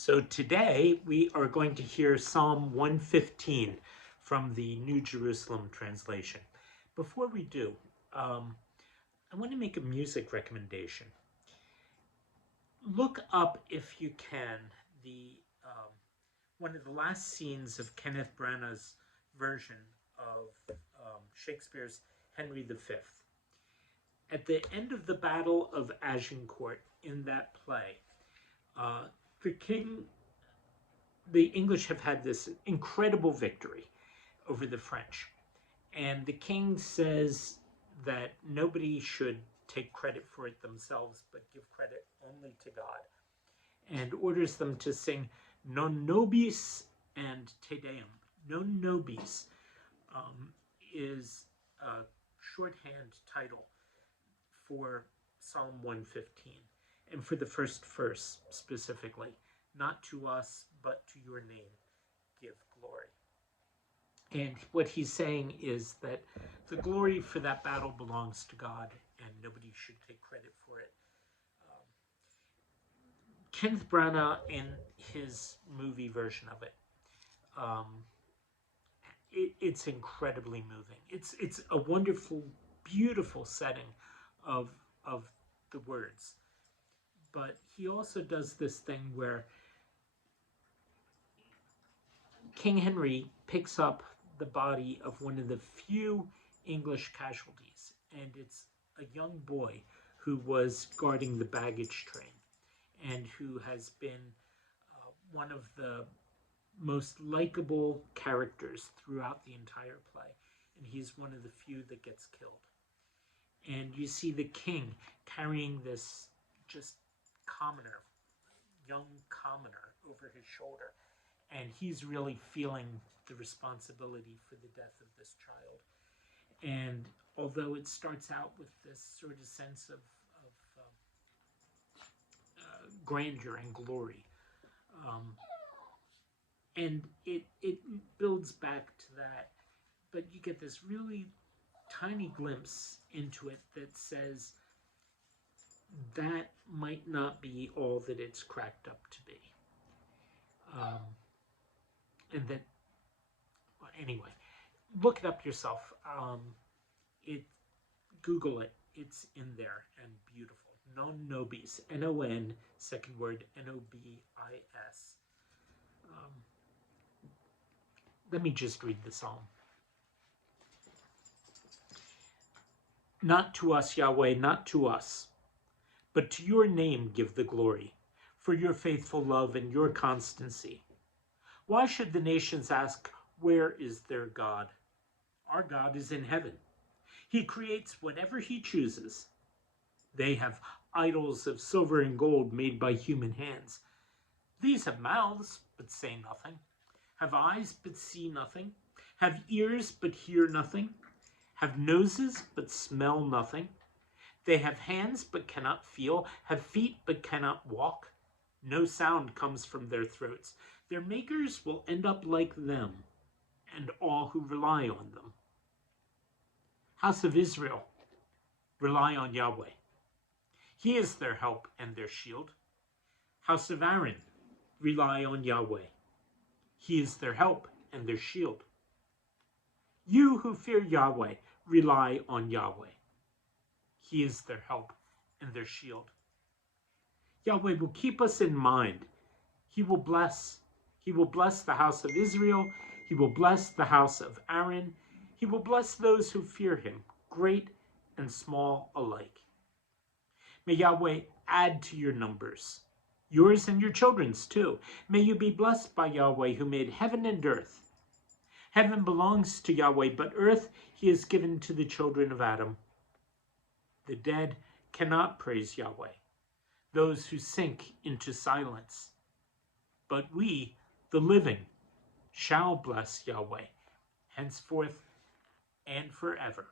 So today we are going to hear Psalm 115 from the New Jerusalem translation. Before we do, I want to make a music recommendation. Look up, if you can, the one of the last scenes of Kenneth Branagh's version of Shakespeare's Henry V. At the end of the Battle of Agincourt, in that play, the king, the English have had this incredible victory over the French. And the king says that nobody should take credit for it themselves, but give credit only to God, and orders them to sing Non Nobis and Te Deum. Non Nobis is a shorthand title for Psalm 115, and for the first verse specifically, not to us, but to your name give glory. And what he's saying is that the glory for that battle belongs to God, and nobody should take credit for it. Kenneth Branagh, in his movie version of it, it's incredibly moving. It's a wonderful, beautiful setting of the words. But he also does this thing where King Henry picks up the body of one of the few English casualties, and it's a young boy who was guarding the baggage train and who has been one of the most likable characters throughout the entire play, and he's one of the few that gets killed. And you see the king carrying this just commoner, young commoner, over his shoulder, and he's really feeling the responsibility for the death of this child. And although it starts out with this sort of sense of grandeur and glory, and it builds back to that, but you get this really tiny glimpse into it that says that might not be all that it's cracked up to be. And that, well, anyway, look it up yourself. Google it. It's in there and beautiful. Non Nobis, N-O-N, second word, N-O-B-I-S. Let me just read the psalm. Not to us, Yahweh, not to us, but to your name give the glory, for your faithful love and your constancy. Why should the nations ask, where is their God? Our God is in heaven. He creates whatever he chooses. They have idols of silver and gold made by human hands. These have mouths, but say nothing, have eyes, but see nothing, have ears, but hear nothing, have noses, but smell nothing. They have hands, but cannot feel, have feet, but cannot walk. No sound comes from their throats. Their makers will end up like them, and all who rely on them. House of Israel, rely on Yahweh. He is their help and their shield. House of Aaron, rely on Yahweh. He is their help and their shield. You who fear Yahweh, rely on Yahweh. He is their help and their shield. Yahweh will keep us in mind. He will bless the house of Israel. He will bless the house of Aaron. He will bless those who fear him, great and small alike. May Yahweh add to your numbers, yours and your children's too. May you be blessed by Yahweh, who made heaven and earth. Heaven belongs to Yahweh, but earth he has given to the children of Adam. The dead cannot praise Yahweh, those who sink into silence. But we, the living, shall bless Yahweh, henceforth and forever.